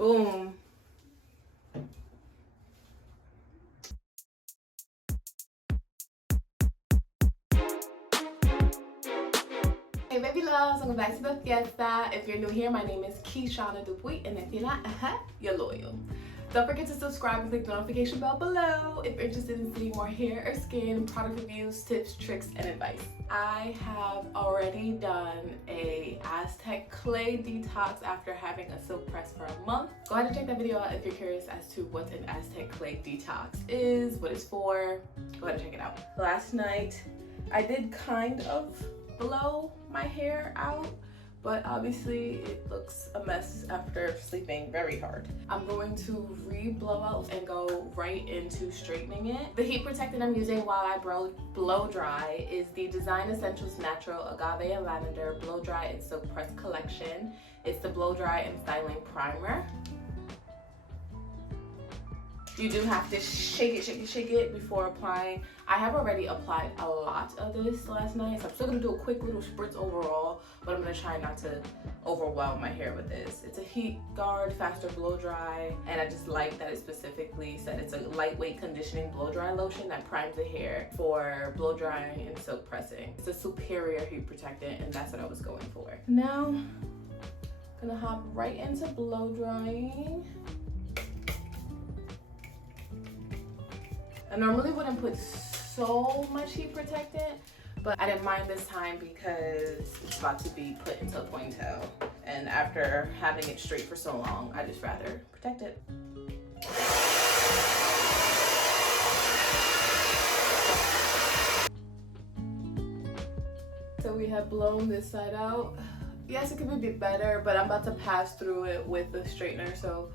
Boom. Hey baby loves, welcome back to the fiesta. If you're new here, my name is Keishana Dupuy, and if you're not, you're loyal. Don't forget to subscribe and click the notification bell below if you're interested in seeing more hair or skin, product reviews, tips, tricks, and advice. I have already done a Aztec clay detox after having a silk press for a month. Go ahead and check that video out if you're curious as to what an Aztec clay detox is, what it's for. Go ahead and check it out. Last night, I did kind of blow my hair out, but obviously it looks a mess after sleeping very hard. I'm going to re-blow out and go right into straightening it. The heat protectant I'm using while I blow dry is the Design Essentials Natural Agave and Lavender Blow Dry and Silk Press Collection. It's the Blow Dry and Styling Primer. You do have to shake it before applying. I have already applied a lot of this last night, so I'm still gonna do a quick little spritz overall, but I'm gonna try not to overwhelm my hair with this. It's a heat guard, faster blow dry, and I just like that it specifically said it's a lightweight conditioning blow dry lotion that primes the hair for blow drying and silk pressing. It's a superior heat protectant, and that's what I was going for. Now, I'm gonna hop right into blow drying. I normally wouldn't put so much heat protectant, but I didn't mind this time because it's about to be put into a ponytail. And after having it straight for so long, I just rather protect it. So we have blown this side out. Yes, it could be a bit better, but I'm about to pass through it with the straightener, so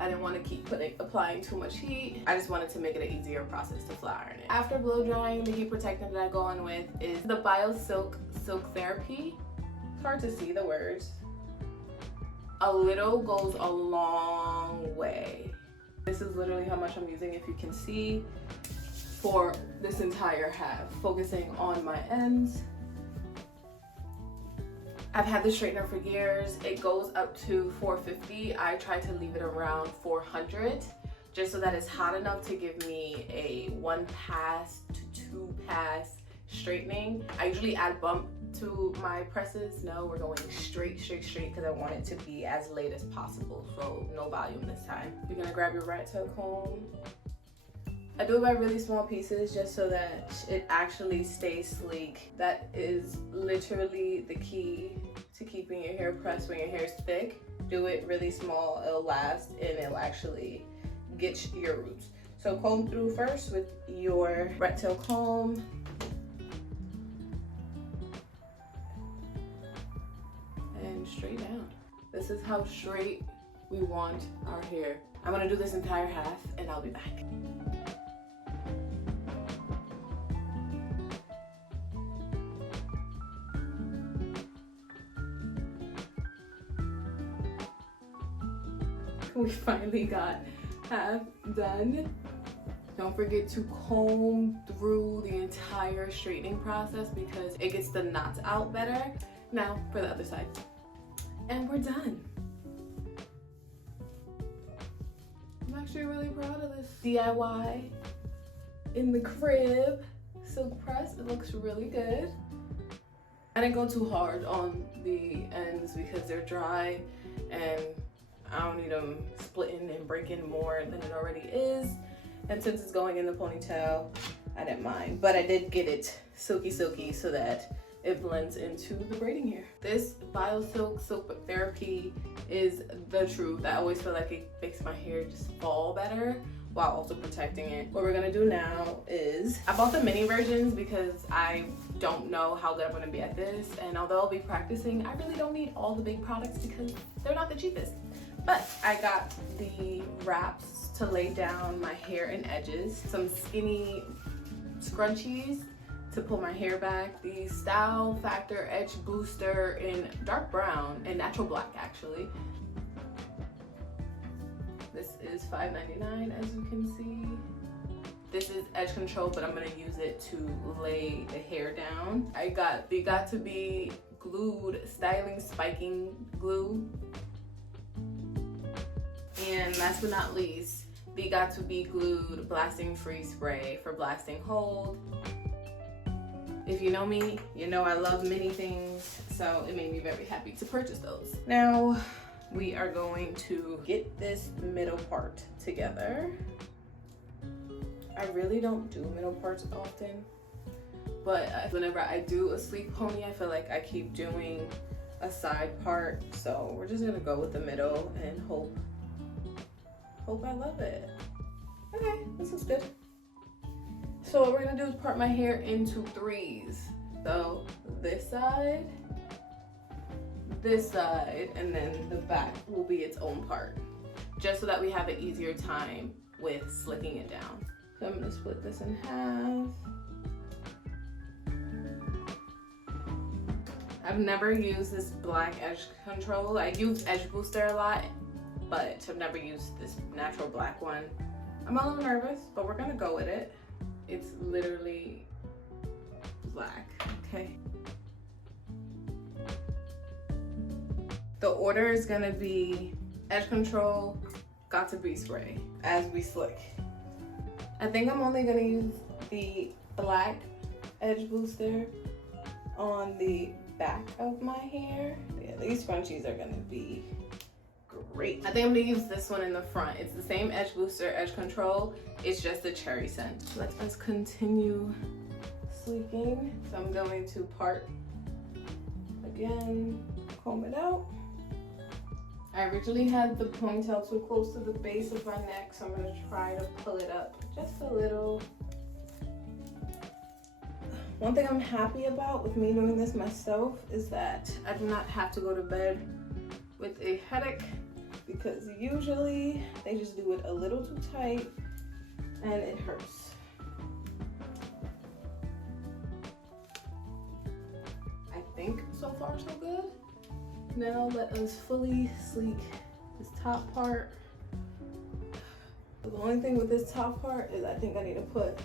I didn't want to keep applying too much heat. I just wanted to make it an easier process to flat iron it. After blow drying, the heat protectant that I go on with is the BioSilk Silk Therapy. It's hard to see the words. A little goes a long way. This is literally how much I'm using, if you can see, for this entire half, focusing on my ends. I've had the straightener for years. It goes up to 450. I try to leave it around 400 just so that it's hot enough to give me a 1 pass to 2 pass straightening. I usually add bump to my presses. No, we're going straight because I want it to be as late as possible, so no volume this time. You're gonna grab your rat tail comb. I do it by really small pieces just so that it actually stays sleek. That is literally the key to keeping your hair pressed when your hair is thick. Do it really small, it'll last, and it'll actually get your roots. So comb through first with your rat tail comb. And straight down. This is how straight we want our hair. I'm gonna do this entire half and I'll be back. We finally got half done. Don't forget to comb through the entire straightening process because it gets the knots out better. Now for the other side. And we're done. I'm actually really proud of this DIY in the crib silk press. It looks really good. I didn't go too hard on the ends because they're dry and I don't need them splitting and breaking more than it already is. And since it's going in the ponytail, I didn't mind. But I did get it silky so that it blends into the braiding hair. This BioSilk Silk Therapy is the truth. I always feel like it makes my hair just fall better while also protecting it. What we're gonna do now is, I bought the mini versions because I don't know how good I'm gonna be at this. And although I'll be practicing, I really don't need all the big products because they're not the cheapest. But I got the wraps to lay down my hair and edges, some skinny scrunchies to pull my hair back, the Style Factor Edge Booster in dark brown and natural black actually. This is $5.99 as you can see. This is edge control, but I'm gonna use it to lay the hair down. I got the Got to Be Glued Styling Spiking Glue. And last but not least, the Got to Be Glued Blasting Free Spray for blasting hold. If you know me, you know I love many things, so it made me very happy to purchase those. Now, we are going to get this middle part together. I really don't do middle parts often, but whenever I do a sleek pony, I feel like I keep doing a side part. So we're just gonna go with the middle and hope I love it. Okay, this is good. So what we're gonna do is part my hair into threes. So this side, and then the back will be its own part, just so that we have an easier time with slicking it down. So I'm gonna split this in half. I've never used this black edge control. I use edge booster a lot, but I've never used this natural black one. I'm a little nervous, but we're gonna go with it. It's literally black, okay? The order is gonna be edge control, Got to Be spray as we slick. I think I'm only gonna use the black edge booster on the back of my hair. Yeah, these scrunchies are gonna be great. I think I'm gonna use this one in the front. It's the same edge booster, edge control. It's just the cherry scent. Let us continue sleeking. So I'm going to part again, comb it out. I originally had the ponytail too close to the base of my neck, so I'm gonna try to pull it up just a little. One thing I'm happy about with me doing this myself is that I do not have to go to bed with a headache, because usually they just do it a little too tight and it hurts. I think so far so good. Now let us fully sleek this top part. The only thing with this top part is I think I need to put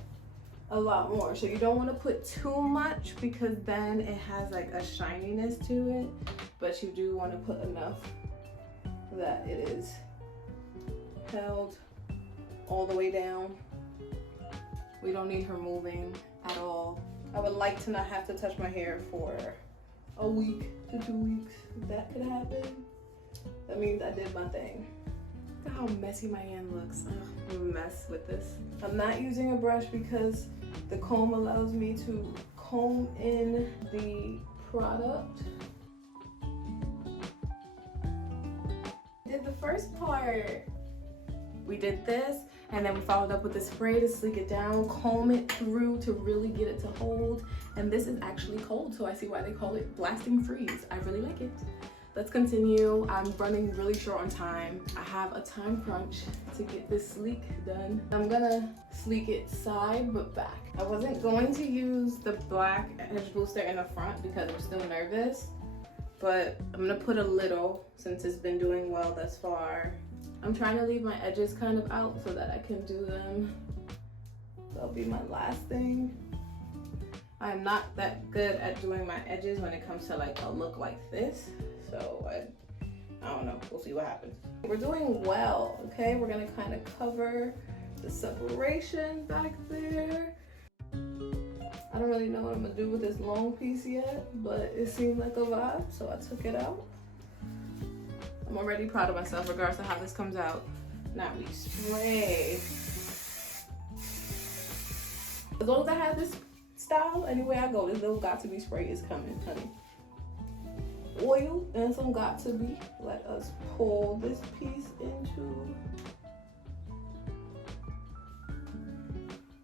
a lot more. So you don't want to put too much, because then it has like a shininess to it, but you do want to put enough that it is held all the way down. We don't need her moving at all. I would like to not have to touch my hair for a week to 2 weeks. If that could happen, that means I did my thing. Look at how messy my hand looks. I'm a mess with this. I'm not using a brush because the comb allows me to comb in the product. Did the first part. We did this, and then we followed up with the spray to sleek it down, comb it through to really get it to hold. And this is actually cold, so I see why they call it blasting freeze. I really like it. Let's continue. I'm running really short on time. I have a time crunch to get this sleek done. I'm gonna sleek it side but back. I wasn't going to use the black edge booster in the front because I'm still nervous, but I'm gonna put a little since it's been doing well thus far. I'm trying to leave my edges kind of out so that I can do them. That'll be my last thing. I'm not that good at doing my edges when it comes to like a look like this. So I don't know, we'll see what happens. We're doing well, okay? We're gonna kind of cover the separation back there. I don't really know what I'm gonna do with this long piece yet, but it seemed like a vibe, so I took it out. I'm already proud of myself regardless of how this comes out. Now we spray. As long as I have this style, anywhere I go, this little Got to Be spray is coming, honey. Oil and some Got to Be. Let us pull this piece into.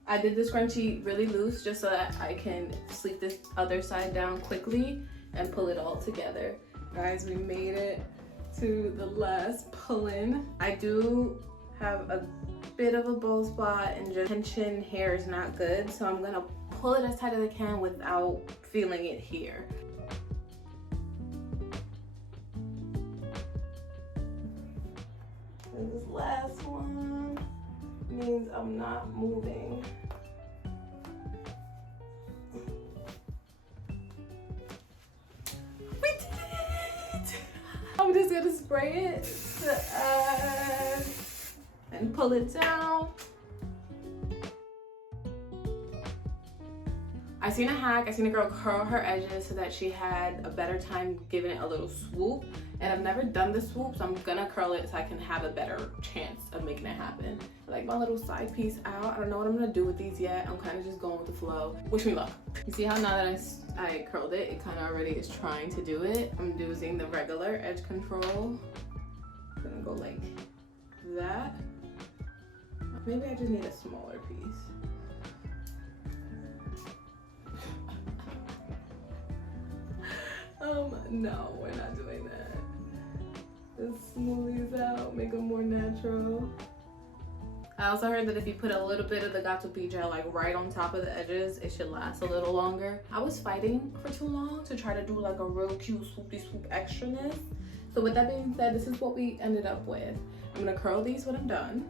I did the scrunchie really loose just so that I can sleep this other side down quickly and pull it all together. Guys, we made it to the last pull-in. I do have a bit of a bald spot and just tension hair is not good, so I'm gonna pull it as tight as I can without feeling it here. And this last one means I'm not moving. We did it! I'm just gonna spray it to add and pull it down. I seen a hack. I seen a girl curl her edges so that she had a better time giving it a little swoop. And I've never done the swoop, so I'm gonna curl it so I can have a better chance of making it happen. I like my little side piece out. I don't know what I'm gonna do with these yet. I'm kind of just going with the flow. Wish me luck. You see how now that I curled it, it kind of already is trying to do it. I'm using the regular edge control. I'm gonna go like that. Maybe I just need a smaller piece. No, we're not doing that. Just smooth these out, make them more natural. I also heard that if you put a little bit of the gatupé gel like right on top of the edges, it should last a little longer. I was fighting for too long to try to do like a real cute swoopy swoop extraness. So with that being said, this is what we ended up with. I'm gonna curl these when I'm done.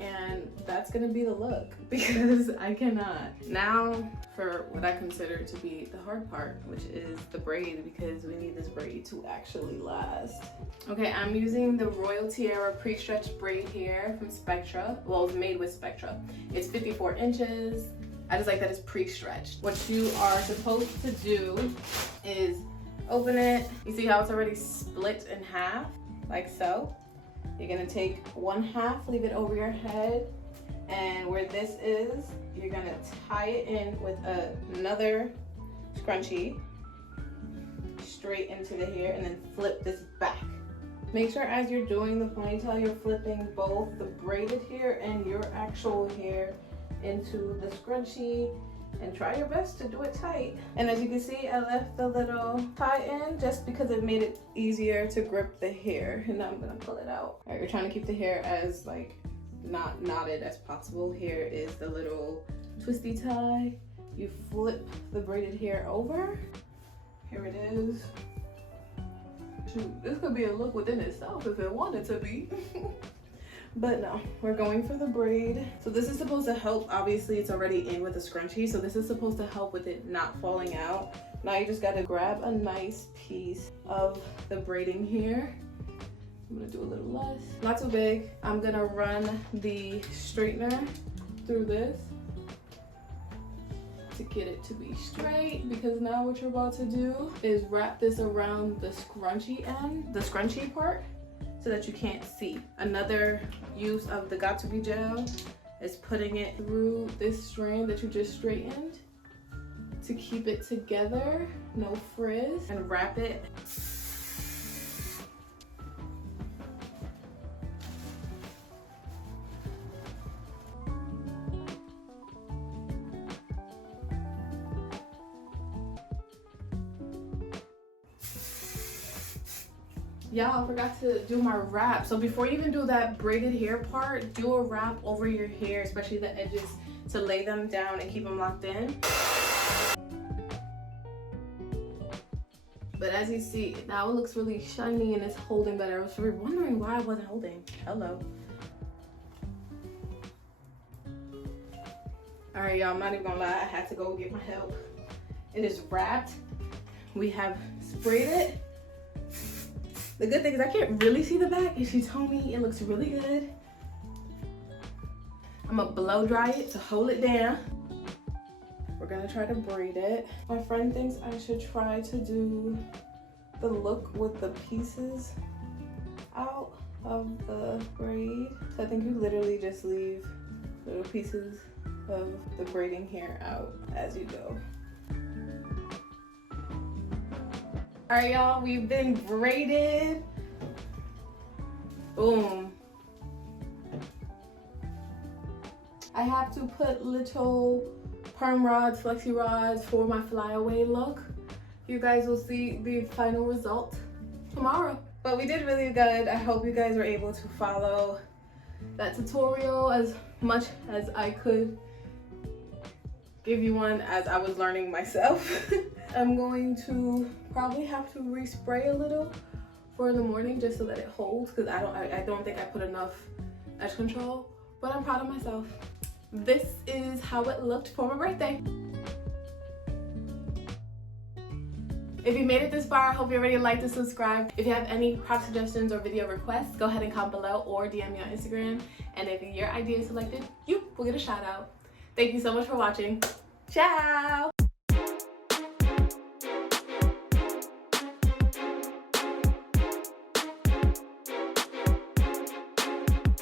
And that's gonna be the look because I cannot. Now for what I consider to be the hard part, which is the braid, because we need this braid to actually last. Okay, I'm using the Royal Tiara pre-stretched braid here from Spectra. Well, it's made with Spectra. It's 54 inches. I just like that it's pre-stretched. What you are supposed to do is open it. You see how it's already split in half, like so. You're gonna take one half, leave it over your head, and where this is, you're gonna tie it in with another scrunchie straight into the hair, and then flip this back. Make sure as you're doing the ponytail, you're flipping both the braided hair and your actual hair into the scrunchie, and try your best to do it tight. And as you can see, I left the little tie in just because it made it easier to grip the hair. And now I'm gonna pull it out. All right, we're trying to keep the hair as like not knotted as possible. Here is the little twisty tie. You flip the braided hair over. Here it is. Shoot, this could be a look within itself if it wanted to be. But no, we're going for the braid. So this is supposed to help, obviously it's already in with the scrunchie, so this is supposed to help with it not falling out. Now you just gotta grab a nice piece of the braiding here. I'm gonna do a little less, not too big. I'm gonna run the straightener through this to get it to be straight, because now what you're about to do is wrap this around the scrunchie end, the scrunchie part, so that you can't see. Another use of the gatupé gel is putting it through this strand that you just straightened to keep it together, no frizz, and wrap it. Y'all, I forgot to do my wrap. So before you even do that braided hair part, do a wrap over your hair, especially the edges, to lay them down and keep them locked in. But as you see, now it looks really shiny and it's holding better. I was wondering why I wasn't holding. Hello. All right, y'all, I'm not even gonna lie, I had to go get my help. It is wrapped. We have sprayed it. The good thing is I can't really see the back, and she told me it looks really good. I'm gonna blow dry it to hold it down. We're gonna try to braid it. My friend thinks I should try to do the look with the pieces out of the braid. So I think you literally just leave little pieces of the braiding hair out as you go. All right, y'all, we've been braided. Boom. I have to put little perm rods, flexi rods for my flyaway look. You guys will see the final result tomorrow. But we did really good. I hope you guys were able to follow that tutorial as much as I could give you one as I was learning myself. I'm going to probably have to respray a little for the morning just so that it holds, because I don't think I put enough edge control, but I'm proud of myself. This is how it looked for my birthday. If you made it this far, I hope you already liked and subscribed. If you have any product suggestions or video requests, go ahead and comment below or DM me on Instagram. And if your idea is selected, you will get a shout out. Thank you so much for watching. Ciao!